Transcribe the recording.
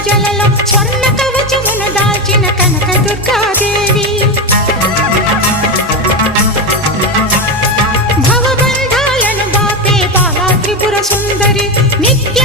పూజలలో స్వర్ణ కవచమును దాల్చిన కనక దుర్గాదేవి భవబంధాలను బాపే బాలా త్రిపుర సుందరి నిత్య